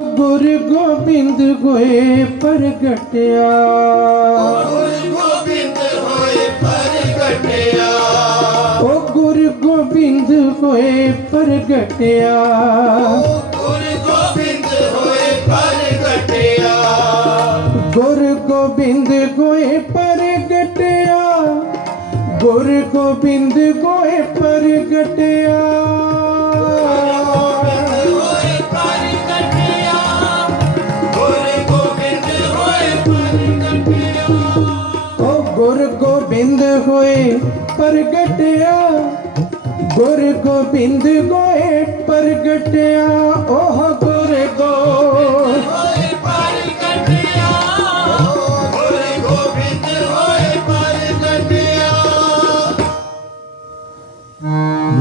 गुरु गोबिंद होए प्रगटिया, गुरु गोबिंद होए प्रगटिया, ओ गुरु गोबिंद होए प्रगटिया, गुरु गोबिंद होए प्रगटिया, गुरु गोबिंद होए प्रगटिया, गुरु गोबिंद होए प्रगटिया। गुरु गोबिंद होए प्रगटिया, गुरु गोबिंद होए प्रगटिया, ओह गुरु गोबिंद होए प्रगटिया, गुरु गोबिंद होए प्रगटिया।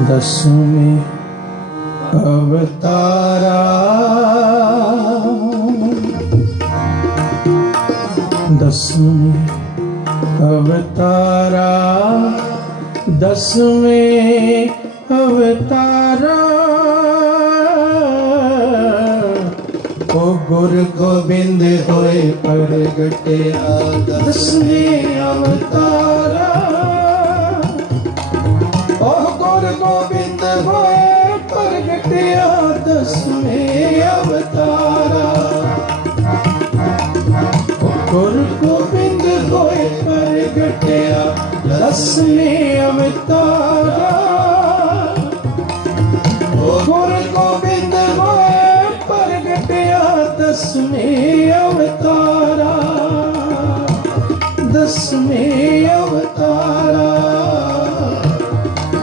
दसवें अवतारा, दसवें अवतारा, दसवें अवतारा, ओ गुरु गोबिंद होए प्रगटिया, दसवें अवतारा, ओ गुरु गोबिंद होए प्रगटिया, दसवें अवतारा, गुरु गोबिंद होए प्रगटिया, दसवें अवतारा, गुरु गोबिंद होए प्रगटिया, दसवें अवतारा, दसवें अवतारा,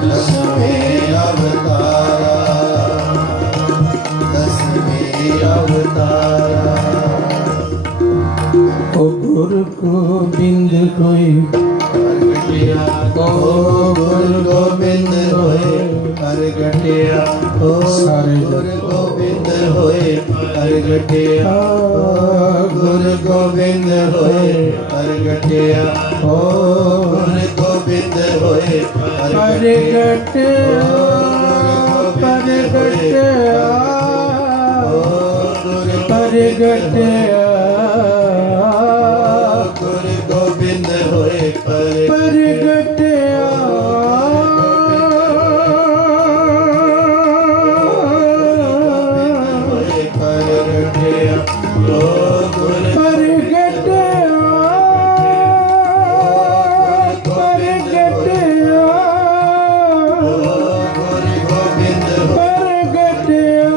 दसवें अवतारा, दसवें अवतारा। ओ गुरु गोबिंद होए प्रगटिया, ओ गुरु गोबिंद होए प्रगटिया, ओ गुरु गोबिंद होए प्रगटिया, गुरु गोबिंद होए प्रगटिया, ओ गुरु गोबिंद होए प्रगटिया, प्रगटिया, प्रगटिया, गुरु गोबिंद होए प्रगटिया, प्रगटिया, ओ गुरु प्रगटिया, प्रगटिया, गुरु गोबिंद प्रगटिया,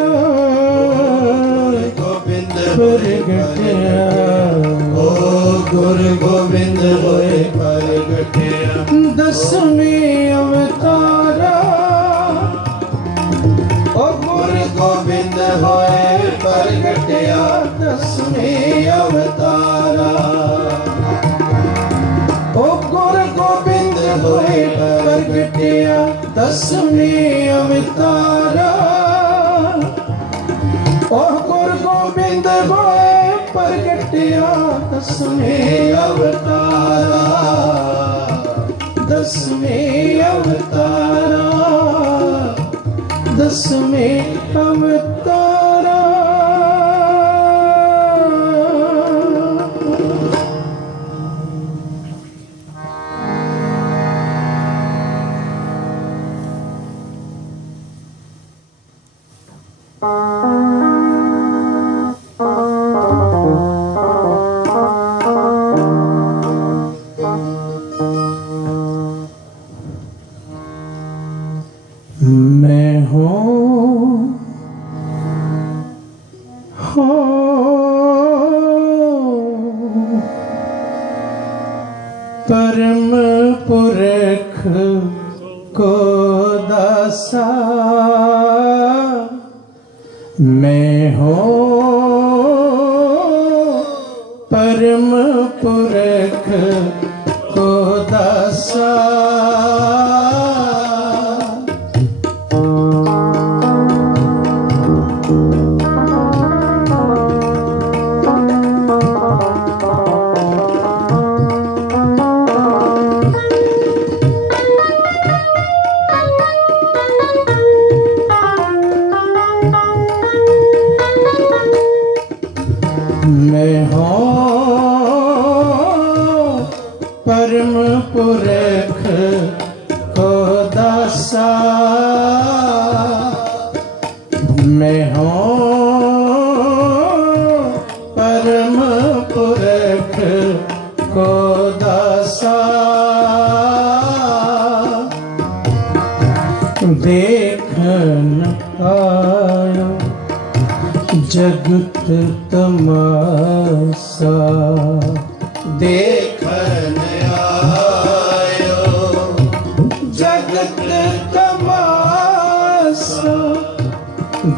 गोबिंद प्रगटिया, ओ गुरु गोबिंद होए प्रगटिया, दसवें अवतारा, ओ गुरु गोबिंद होए प्रगटिया, दसवें अवतारा, ओ गुरु गोबिंद होए प्रगटिया, दसवें अवतारा, ओ गुरु गोबिंद होए प्रगटिया, दसवें अवतारा, दसवें अवतारा, दसवें अवतारा। मैं हूँ परम पुरख को दासा, मैं हूँ परम पुरख को दासा, मैं हो परम पुरख को दासा, मैं हो परम पुरख को दासा, देखन आयो जगत तमाशा, देखन आयो जगत तमाशा,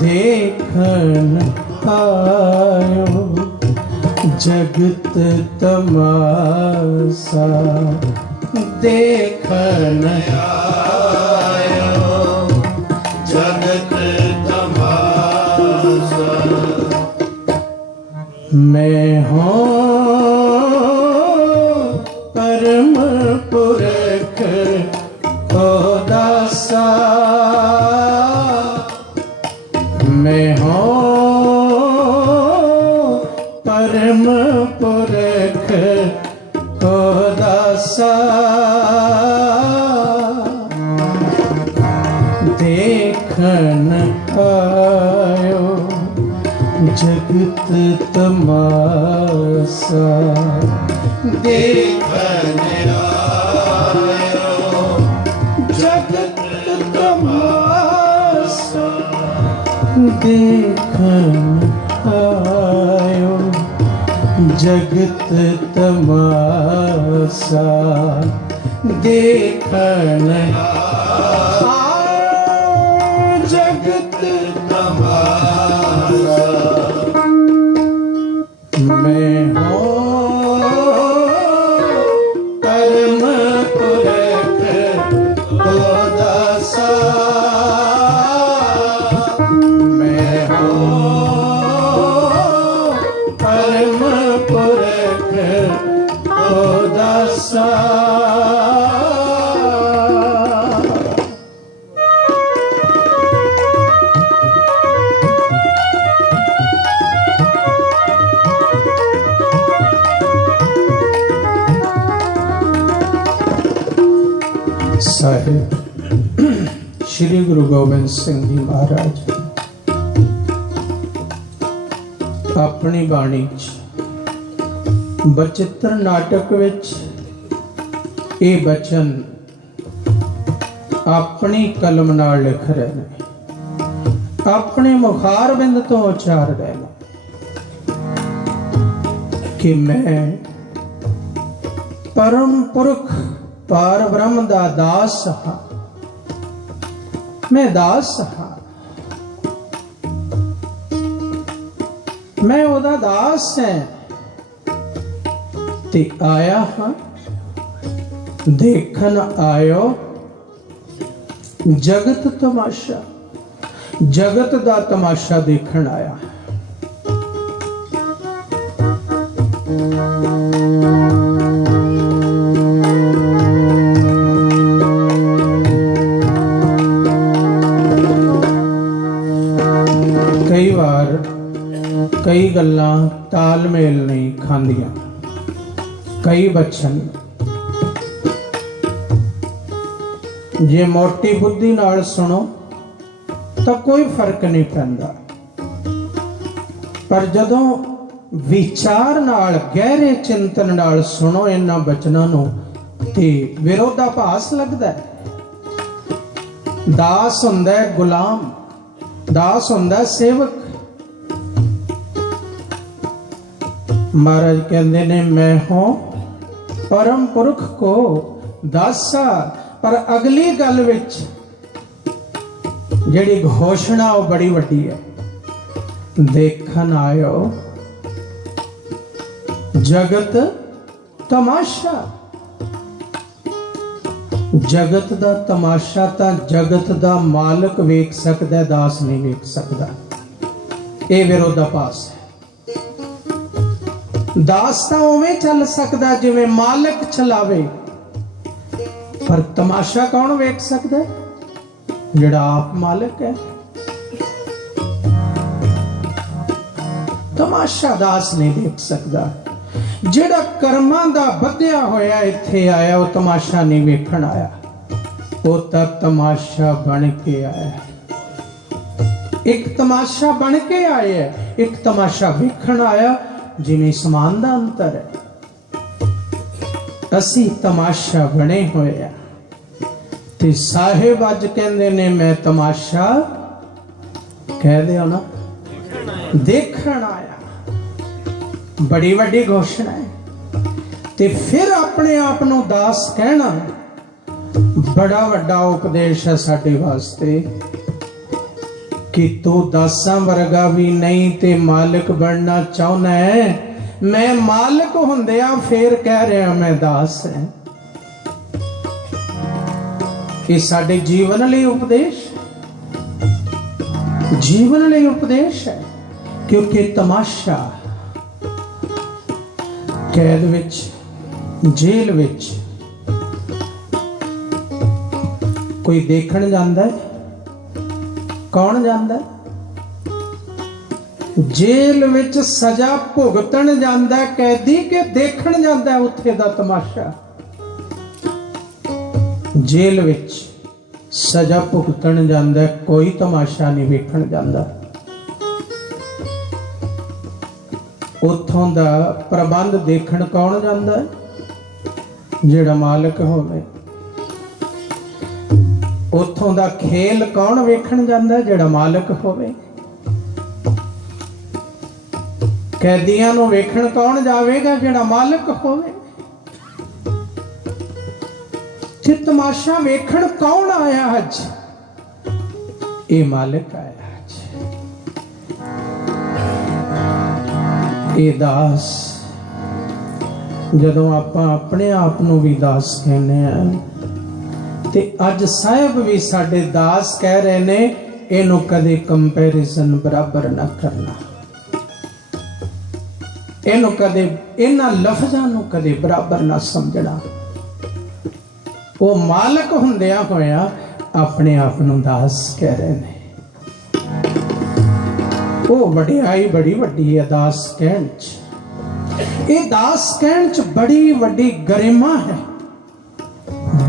देखन आयो जगत तमाशा, देखन आयो जगत तमाशा। मैं हूँ परम पुरख को दासा, मैं हूँ परम पुरख को दासा, देखन आयो जगत तमाशा, देखन आयो जगत तमाशा, देखन आयो जगत तमाशा, देखन आयो जगत तमाशा। मैं हूँ परम पुरख को दासा, मैं हूँ परम पुरख को दासा। साहिब श्री गुरु गोबिंद सिंह जी महाराज अपनी बाणी बचित्र नाटक विच ये बचन अपनी कलम नाल लिख रहे हैं, अपने मुखार बिंद तो उचार रहे हैं कि मैं परम पुरख पार ब्रह्म दा दास हा, मैं दास हा, मैं ओदा दास है ते आया हाँ देखन आयो जगत तमाशा, जगत दा तमाशा देखन आया। कई बार कई गल्लां तालमेल नहीं खांदियां, कई बचन जे मोटी बुद्धि नाल सुनो तो कोई फर्क नहीं पैंदा, पर जदों विचार नाल गहरे चिंतन नाल सुनो इन्हां बचनां नूं ते विरोधाभास लगदा है। दास हुंदा है गुलाम, दास हुंदा है सेवक। महाराज कहते ने मैं हूं परम पुरख को दासा, पर अगली गल विच जिहड़ी घोषणा वो बड़ी वड्डी है, देखन आयो जगत तमाशा। जगत दा तमाशा तां जगत दा मालक वेख सकदा है, दास नहीं वेख सकदा। ये विरोधाभास है। दास तां उवें चल सकदा जिवें मालक चलावे, पर तमाशा कौन वेख सकदा है? जिहड़ा आप मालिक है। तमाशा दास नहीं देख सकता। ਜਿਹੜਾ ਕਰਮਾਂ ਦਾ ਵਧਿਆ ਹੋਇਆ ਇੱਥੇ ਆਇਆ ਉਹ ਤਮਾਸ਼ਾ ਨਹੀਂ ਵੇਖਣ ਆਇਆ, ਉਹ ਤਾਂ ਤਮਾਸ਼ਾ ਬਣ ਕੇ ਆਇਆ। ਇੱਕ ਤਮਾਸ਼ਾ ਬਣ ਕੇ ਆਇਆ, ਇੱਕ ਤਮਾਸ਼ਾ ਵੇਖਣ ਆਇਆ। ਜਿਵੇਂ ਸਮਾਨ ਦਾ ਅੰਤਰ ਹੈ, ਅਸੀਂ ਤਮਾਸ਼ਾ ਬਣੇ ਹੋਏ ਆ ਤੇ ਸਾਹਿਬ ਅੱਜ ਕਹਿੰਦੇ ਨੇ ਮੈਂ ਤਮਾਸ਼ਾ ਕਹਿ ਦਿਓ ਨਾ ਦੇਖਣ ਆਇਆ। बड़ी वड्डी घोषणा है। ते फिर अपने आप नू दास कहना बड़ा वड्डा उपदेश है साडे वास्ते कि तू दासां वर्गा भी नहीं ते मालिक बनना चाहना है। मैं मालिक हुंदिया फिर कह रहा मैं दास है। ये साडे जीवन लई उपदेश, जीवन लई उपदेश है। क्योंकि तमाशा कैद विच, जेल विच कोई देखण जांदा है, कौन जांदा है? जेल विच सजा भुगतण जांदा है कैदी के देखण जांदा है उत्थे दा तमाशा। जेल विच सजा भुगतण जांदा है, कोई तमाशा नहीं वेखण जांदा। उथों दा प्रबंध देखण कौन जांदा है? जिहड़ा मालिक होवे। उथों दा खेल कौन वेखण जांदा है? जिहड़ा मालिक होवे। कैदियां नूं वेखण कौन जावेगा? जिहड़ा मालिक होवे। ते तमाशा वेखण कौन आया अज? ये मालिक आया। ये दास, जदों आपां अपने आप नूं भी दास कहने आ ते अज साहिब भी साडे दास कह रहे ने, इहनूं कदे कंपैरिजन बराबर ना करना। इहनूं कदे इन्हां लफ्ज़ां नूं कदे बराबर ना समझना। वो मालिक हुंदिया होया अपने आप नूं दास कह रहे ने। वो वडियाई बड़ी वड्डी है दास कहण च। ये दास कहण च बड़ी वड्डी गरिमा है,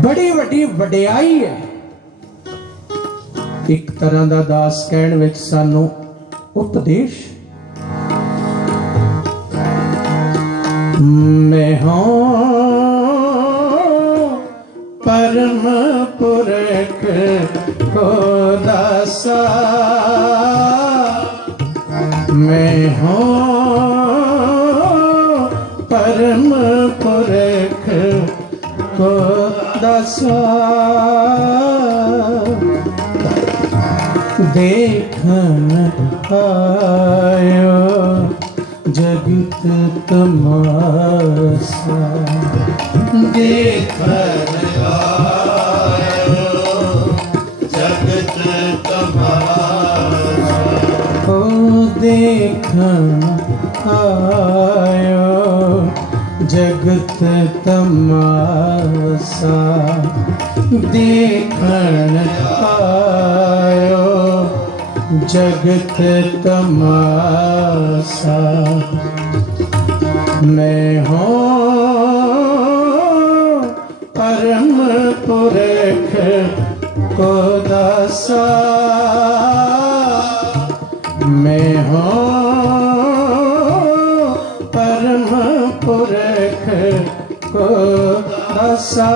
बड़ी वड्डी वडियाई है। एक तरह दा दास कहण विच सानू उपदेश। मैं हूं परम पुरख को दासा, मैं हूं परम पुरख को दासा। देखन आयो जगत तमाशा, देखन आयो जगत तमाशा। ओ देखन आयो जगत तमाशा, देखन आयो जगत तमाशा। मैं हूँ परम पुरख को दासा, मैं हूँ परम पुरख को दासा।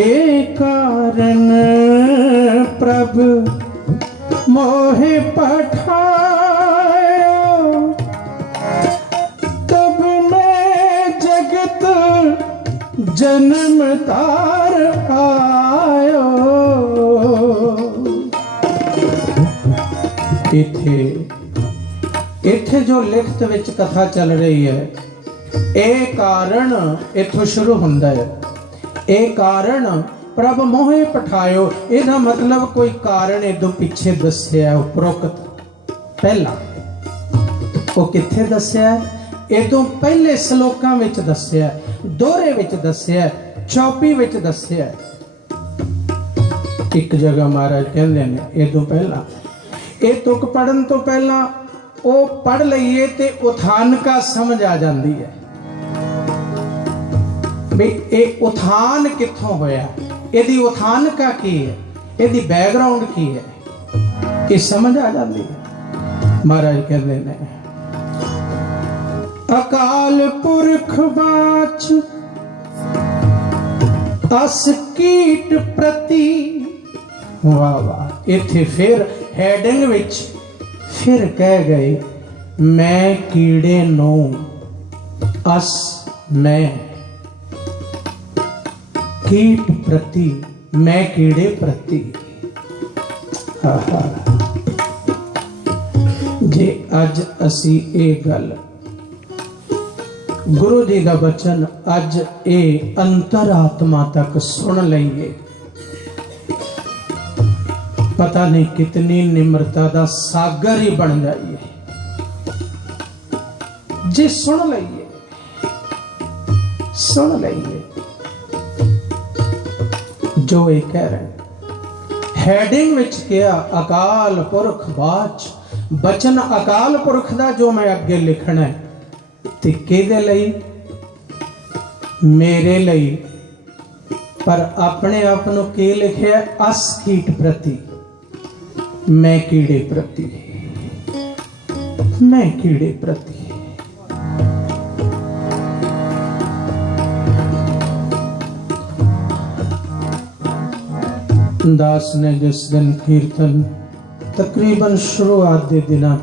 एक कारण प्रभ मोहे पठायो, तब मैं जगत जन्म तार आयो। इथे जो लिखत विच कथा चल रही है, ए कारण इथों शुरू हुंदा है। ए कारण प्रभ मोहे पठायो। इहदा मतलब कोई कारण इदों पिछे दस्सिया उपरोक्त पहला वो कित्थे दस्सिया इदों पहले श्लोकां विच दस्सिया, दोहरे विच दस्सिया, चौपी विच दस्सिया। एक जगह महाराज कहंदे ने इदों पहला ये तुक पढ़न तो पहला वो पढ़ लईए ते उथानका समझ आ जाती है भी ये उथान कित्थों होया, इहदी उथानका की है, इहदी बैकग्राउंड की है, ये समझ आ जाती है। महाराज कहते ने अकाल पुरख बाच अस कीट प्रति। वाह वाह, इत्थे फिर हैडिंग विच फिर कह गए मैं कीड़े नो, अस मैं कीट प्रति, मैं कीड़े प्रति। जे अज असी ये गल गुरु जी का वचन अज ये अंतरात्मा तक सुन लेंगे, पता नहीं कितनी निम्रता का सागर ही बन जाइए। जे सुन लईए, सुन लईए जो ये कह रहे हैं। हैडिंग विच क्या अकाल पुरख बाच, बचन अकाल पुरख दा जो मैं अगे लिखना है ते किहदे लई, मेरे लई। पर अपने आप नूं की लिखिया अस कीट प्रति, मैं कीड़े प्रति, मैं कीड़े प्रति। दास ने जिस दिन कीर्तन तकरीबन शुरुआत के दिनों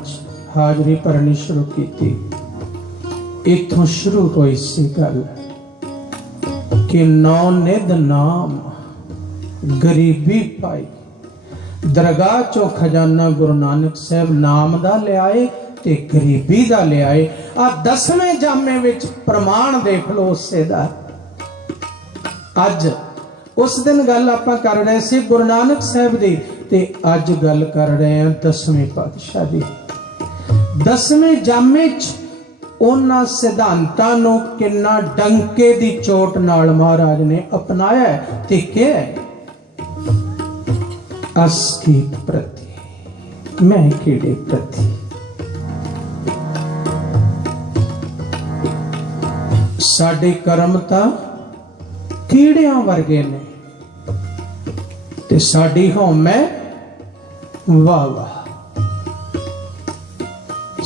हाजरी भरनी शुरू की थी, इथों शुरू हुई सी गल कि नौ निध नाम गरीबी पाई। दरगाह चो खजाना गुरु नानक साहब नाम दा ले आए ते गरीबी दा ले आए। आ 10वें जामे विच प्रमाण देख लो उससे दा। अज उस दिन गल आपां कर रहे सी गुरु नानक साहब दी, ते अज गल कर रहे हैं 10वें पातशाह दी। 10वें जामे च उन्हां सिद्धांतां नूं किन्ना डंके दी चोट नाल महाराज ने अपनाया है ते क्या है अस कीट प्रति, मैं कीड़े प्रति। साडे कर्म तां कीड़ियां वर्गे ने ते साडी हौमै वाह वाह,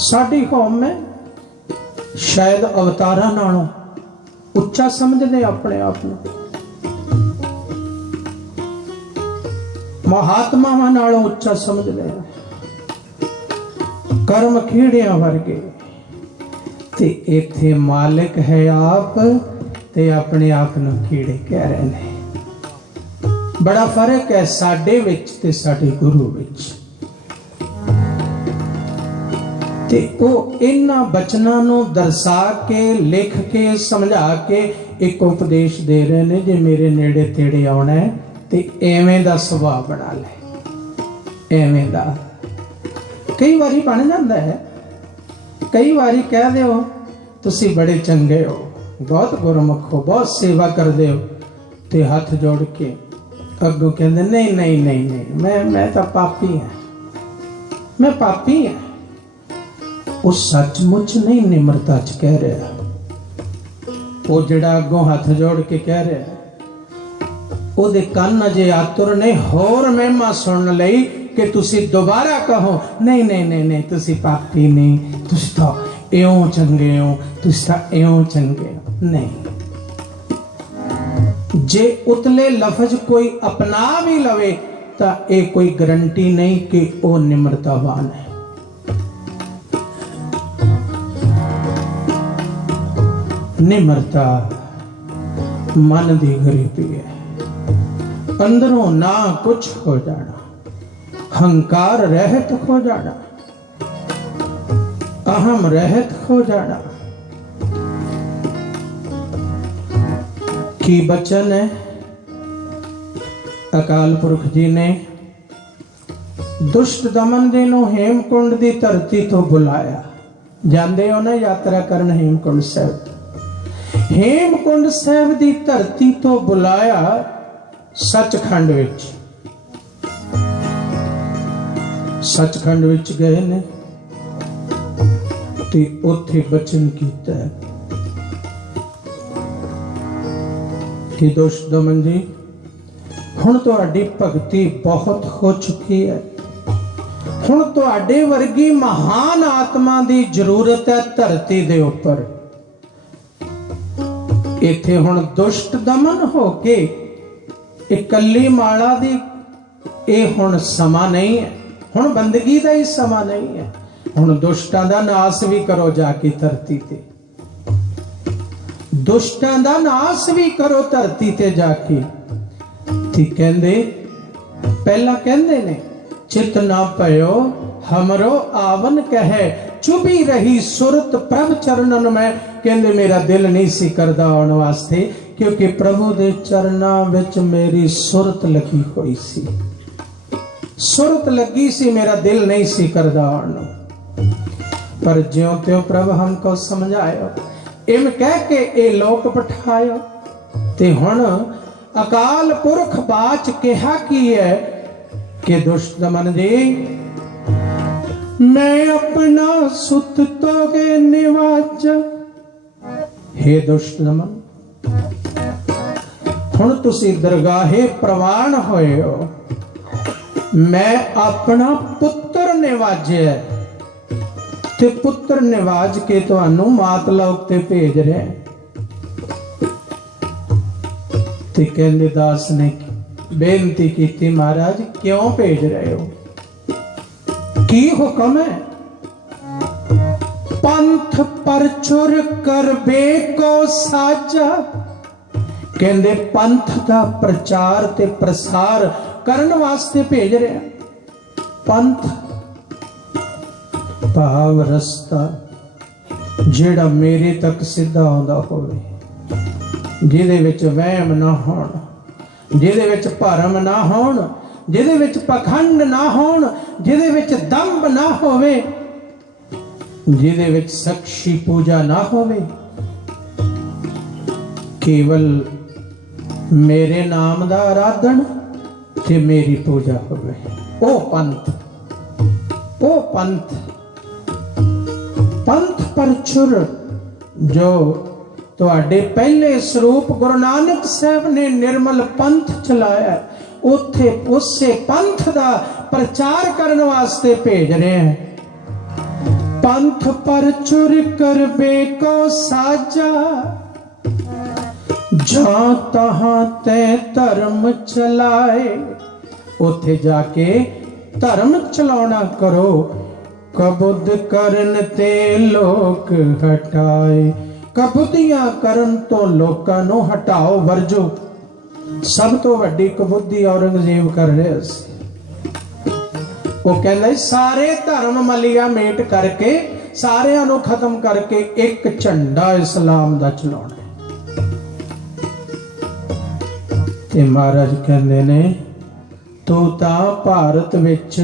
साडी हौमै शायद अवतारां नालों उच्चा समझदे अपने आप नूं, महात्मावां नालों उच्चा समझदे हैं। कर्म कीड़ियां वर्गे ते इत्थे मालिक है आप ते अपने आप नूं कीड़े कह रहे हैं। बड़ा फर्क है साडे विच ते साडे गुरु विच। ते वो इन्हां बचनां नूं दर्शा के लिख के समझा के एक उपदेश दे रहे ने, जे मेरे नेड़े तेड़े आउणा है ते एवें दा सुभाव बना ले, एवें दा। कई बारी बन जाता है, कई बारी कह दिओ तुसी बड़े चंगे हो, बहुत गुरमुख हो, बहुत सेवा करदे हो, ते हाथ जोड़ के अगों कहंदे नहीं नहीं नहीं नहीं मैं तो पापी हाँ, मैं पापी हाँ। वो सचमुच नहीं निम्रता च कह रहा, वो जिहड़ा अगों हाथ जोड़ के कह रहा ਉਹਦੇ ਕੰਨ ਅਜੇ ਆਤੁਰ ਨੇ ਹੋਰ ਮਹਿਮਾ ਸੁਣਨ ਲਈ ਕਿ ਤੁਸੀਂ ਦੁਬਾਰਾ ਕਹੋ ਨਹੀਂ ਨਹੀਂ ਨਹੀਂ ਨਹੀਂ ਤੁਸੀਂ ਪਾਪੀ ਨਹੀਂ, ਤੁਸੀਂ ਤਾਂ ਇਉਂ ਚੰਗੇ ਹੋ, ਤੁਸੀਂ ਤਾਂ ਇਉਂ ਚੰਗੇ ਹੋ। ਨਹੀਂ, ਜੇ ਉਤਲੇ ਲਫ਼ਜ਼ ਕੋਈ ਅਪਣਾ ਵੀ ਲਵੇ ਤਾਂ ਇਹ ਕੋਈ ਗਰੰਟੀ ਨਹੀਂ ਕਿ ਉਹ ਨਿਮਰਤਾਵਾਨ ਹੈ। निम्रता मन दी गरीबी है, अंदरों ना कुछ हो जाना, हंकार रहत हो जाना, अहम रहत हो जाना। की बचन है अकाल पुरख जी ने दुष्ट दमन जी नूं हेमकुंड की धरती तो बुलाया। जाते हो ना यात्रा करन हेमकुंड साहब। हेमकुंड साहब की धरती तो बुलाया सचखंड विच। सचखंड विच गए ने ते उत्थे बचन कीता कि दुष्ट दमन जी हुण तुहाडी भगती बहुत हो चुकी है, हुण तुहाडे वर्गी महान आत्मा की जरूरत है धरती दे उपर। इत्थे हुण दुष्ट दमन हो के इकल्ली माला दी ये हुण समा नहीं है, हुण बंदगी का ही समा नहीं है। हुण दुष्टां दा नाश भी करो जाके धरती ते, दुष्टां दा नाश भी करो धरती ते जाके। ते कहंदे पहला कहंदे ने चित ना पयो हमरो आवन कहे, चुभी रही सुरत प्रभ चरणन में। कहंदे मेरा दिल नहीं सी करदा आउण वास्ते, क्योंकि प्रभु दे चरनां विच मेरी सुरत लगी हुई सी, सुरत लगी सी, मेरा दिल नहीं सी करदा आउण। पर ज्यों त्यों प्रभ हमको समझायो, इम कह के ए लोक पठायो। ते हुण अकाल पुरख बाच कहा की है कि दुष्ट दमन जी मैं अपना सुत तो के निवाज। हे दुष्ट दमन हुण तुसी दरगाहे प्रवान होए हो, मैं अपना पुत्र निवाजे ते पुत्र निवाज के तुहानू मातलोक ते भेज रहे। ते कहंदे दास ने बेनती की महाराज क्यों भेज रहे हो, की हुक्म है। पंथ परचुर करबे को साजा। कहंदे पंथ का प्रचार ते प्रसार करन वास्ते भेज रहे। पंथ भाव रस्ता जेड़ा मेरे तक सीधा आउंदा होवे, जिहदे विच वहम ना होण, जिहदे विच भरम ना होण, जिहदे विच पखंड ना होण, जिहदे विच दंभ ना होवे, जिहदे विच साक्षी पूजा ना होवे, केवल मेरे नाम दा आराधन ते मेरी पूजा होवे। ओ पंथ, ओ पंथ, पंथ परचुर जो तुहाडे पहले स्वरूप गुरु नानक साहब ने निर्मल पंथ चलाया, उथे उसे पंथ दा प्रचार करने वास्ते भेज रहे हैं। पंथ परचुर करबे को साजा, जहां तहां ते धर्म चलाए। उथे जाके धर्म चलाना करो, कबुद करन ते लोक हटाए। कबुदियां करन तो लोकां नू हटाओ, वर्जो। सब तो वड्डी कबुदी औरंगजेब कर रहा सी। वो कहंदा सारे धर्म मलिया मेट करके सारियां नू खत्म करके एक झंडा इस्लाम दा चलाउणा। ते महाराज कहंदे ने तू तां भारत विच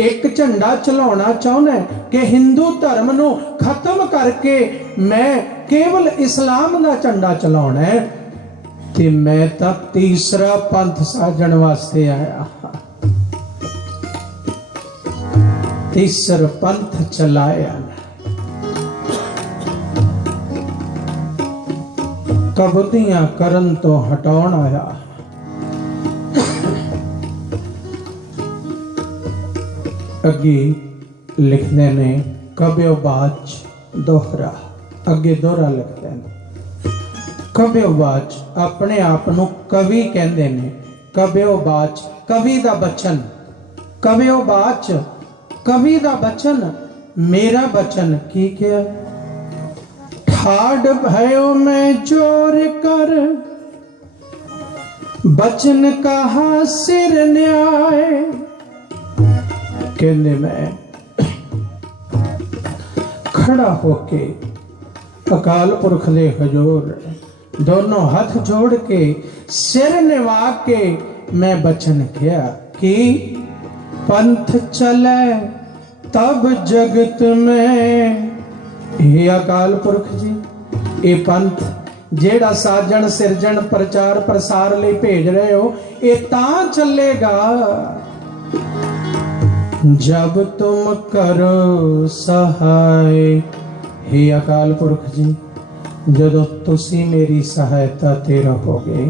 एक झंडा चलाउणा चाहुंदा है कि हिंदू धर्म नू खत्म करके मैं केवल इस्लाम का झंडा चलाउणा है। ते मैं तां तीसरा पंथ साजण वास्ते आया, तीसरा पंथ चलाया। कबूतियां करन तो हटाउण आया। अगे लिखते ने कब्यो बाच दोहरा, अगे दोहरा लिखते हैं। कब्यो बाच अपने आप को कवि कहते ने। कब्यो बाच कवि का बचन, कब्यो बाच कवि का बचन, मेरा बचन की क्या। ठाड़ भयो मैं जोर कर, बचन कहा सिर न्याय। कहने मैं खड़ा होके अकाल पुरख दे हजूर दोनों हाथ जोड़ के सिर निवा के मैं बचन किया कि पंथ चले तब जगत में। हे अकाल पुरख जी, ये पंथ जेड़ा साजन सिरजन प्रचार प्रसार ले भेज रहे हो, ये तां चलेगा जब तुम करो सहाय। हे अकाल पुरख जी, जदों तुसी मेरी सहायता ते रहोगे,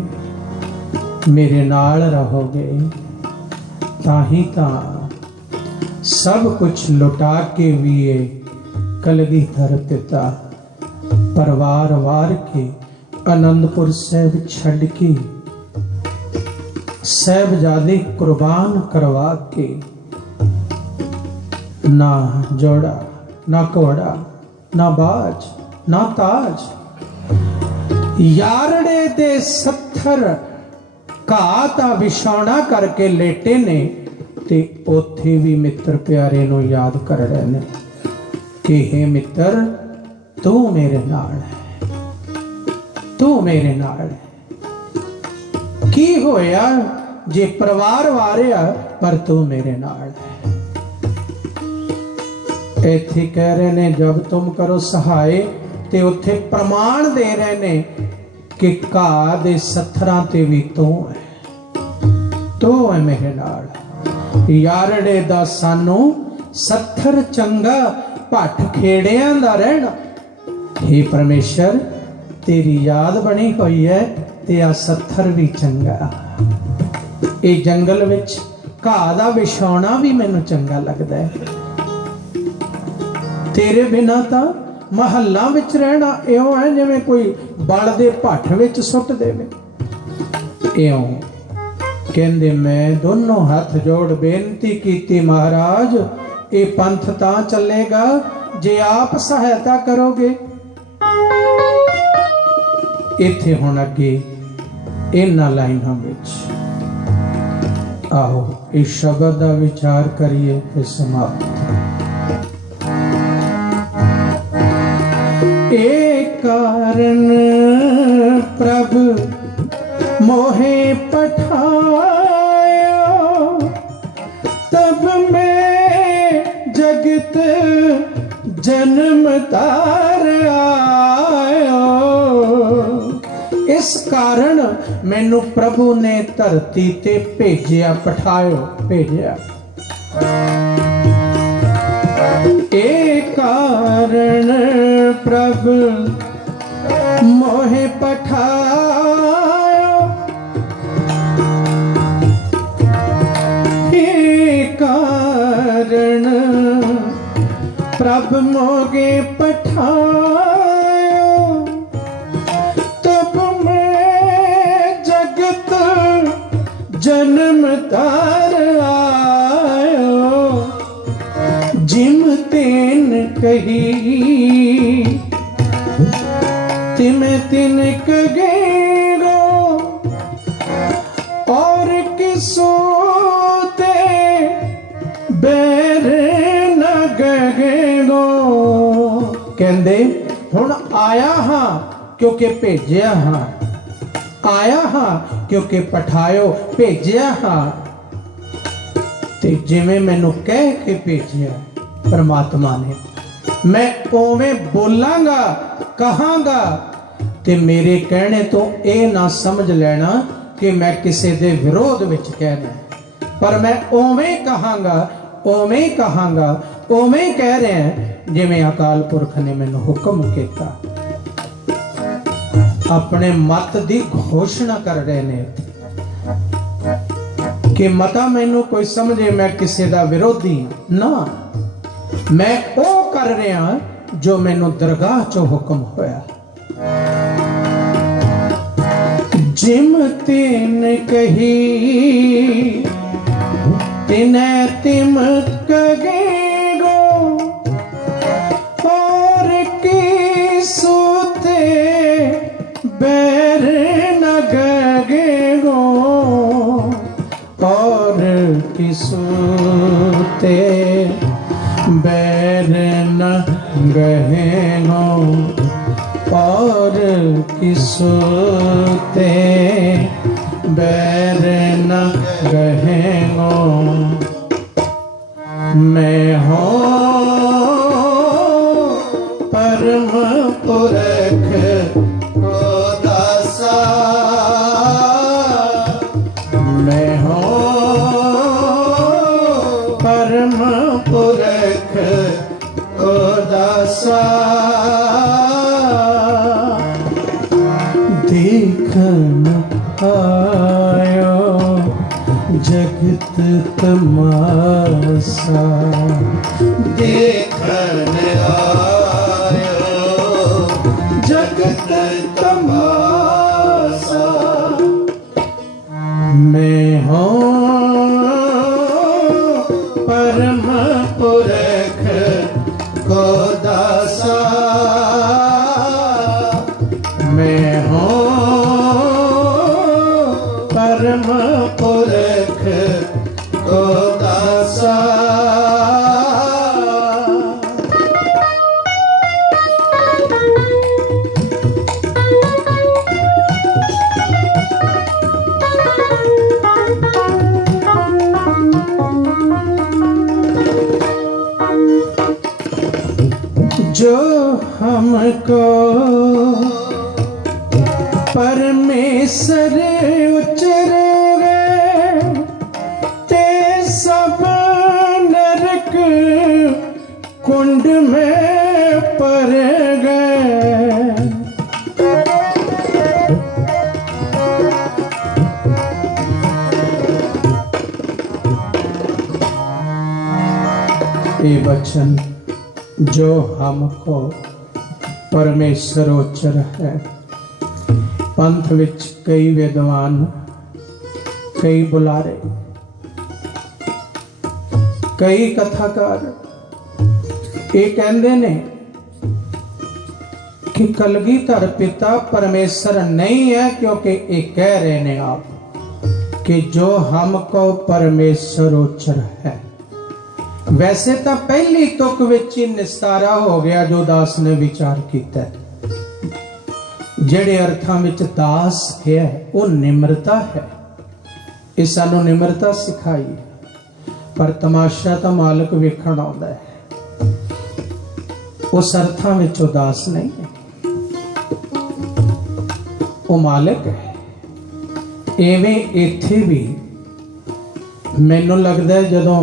मेरे नाल रहोगे, ताही तां सब कुछ लुटा के भी ये कलगीधर पिता परिवार वार के आनंदपुर साहिब छड़ के साहिबजादे कुर्बान करवा के ना जोड़ा ना घोड़ा ना बाज ना ताज यारड़े दे 70 घाता विछौना करके लेटे ने ते उथे भी मित्र प्यारे नु याद कर रहे ने कि हे मित्र तू मेरे नाल है, तू मेरे नाल है। की होया जे परिवार वारिया पर तू मेरे नाल है। इत्थे कह रहे ने जब तुम करो सहाय, ते उथे प्रमाण दे रहे ने कि घा दे 70 ते भी तू है, तू है मेरे नाल। यारड़े दा सानू 70 चंगा भट खेड़ियां दा रहना। हे परमेश्वर तेरी याद बनी हुई है ते आ 70 भी चंगा। ये जंगल विच घा दा विछौना भी मैनू चंगा लगदा है। तेरे बिना तां महल्ला विच रहना इउं है जिवें कोई बल दे भट विच सुट देवे। इउं कहंदे मैं दोनों हाथ जोड़ बेनती कीती महाराज ये पंथ तां चलेगा जे आप सहायता करोगे। इत्थे हुण अगे इन्हां लाइनां विच आओ इस शब्द दा विचार करिए फिर समाप्त। एक कारण प्रभु मोहे पठायो, तब मैं जगत जन्म तार आयो। इस कारण मैनू प्रभु ने धरती ते भेजिया, पठायो भेजिया। एक कारण प्रभु मोहे पठायो, एक कारण प्रभु मोगे पठायो, तब मैं जगत जन्म तार आयो। जिम तेन कही तिम तिन कगेगो, और किसो ते बैर न गगेगो। कहंदे हुण आया हाँ क्योंकि भेजिया हाँ, आया हाँ क्योंकि पठायो, भेजिया हाँ। ते जिवें मैनू कह के भेजिया परमात्मा ने, मैं उवें बोलांगा कहांगा। ते मेरे कहने तो ये ना समझ लेना कि मैं किसी दे विरोध विच कहना, पर मैं उवें कहांगा, उवें कहांगा, उवें कह रहे हैं जिवें अकाल पुरख ने मैनू हुक्म किया। अपने मत दी घोषणा कर रहे ने कि मता मैनू कोई समझे मैं किसी दा विरोधी ना, मैं ओ कर रहा जो मैनू दरगाह चो हुक्म होया। जिम तीन कही तिने तिम कगेगो, और की सूते बैर न गगेगो, और की सूते बैर न गहेगो, और किसोते बैर न रहेंगो मैं हूँ परम पुरख को दासा मैं हूँ परम पुरख को दासा देखन आयो जगत तमाशा देखन आयो जगत तमाशा मैं हूँ परम पुरख को दासा मैं हूँ परम पुरख को दासा जो हमको परमेश्वर उचर गए ते सब नरक कुंड में पर गए ये वचन जो हमको परमेश्वर उचर है पंथ विच कई विद्वान कई बुलारे कई कथाकार ये कहते ने कि कलगीधर पिता परमेश्वर नहीं है क्योंकि ये कह रहे ने आप कि जो हमको परमेश्वर उचर है वैसे तो पहली तुक विच ही निस्तारा हो गया जो दास ने विचार किया जेड़े अर्थां विच दास है वो निम्रता है ये सानू निम्रता सिखाई है पर तमाशा तो मालिक वेखण आउंदा है उस अर्थां विच वो दास नहीं है वो मालिक है एवें इत्थे भी मैनू लगदा है जदों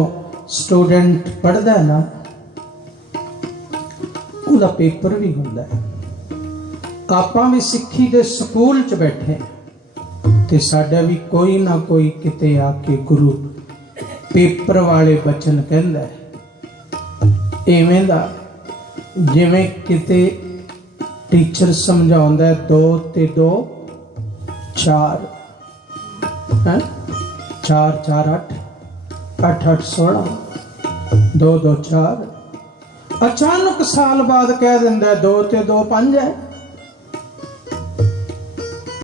स्टूडेंट पढ़ता है ना उसका पेपर भी होंदा है आपां भी सिक्खी दे स्कूल च बैठे ते साडा भी कोई ना कोई किते आके गुरु पेपर वाले बचन कहंदा है इवें दा जिवें किते टीचर समझाउंदा है 2 ते 2 4 है 4 4 8 8 8 16 2 2 4 अचानक साल बाद कह दिंदा 2 ते 2 5 है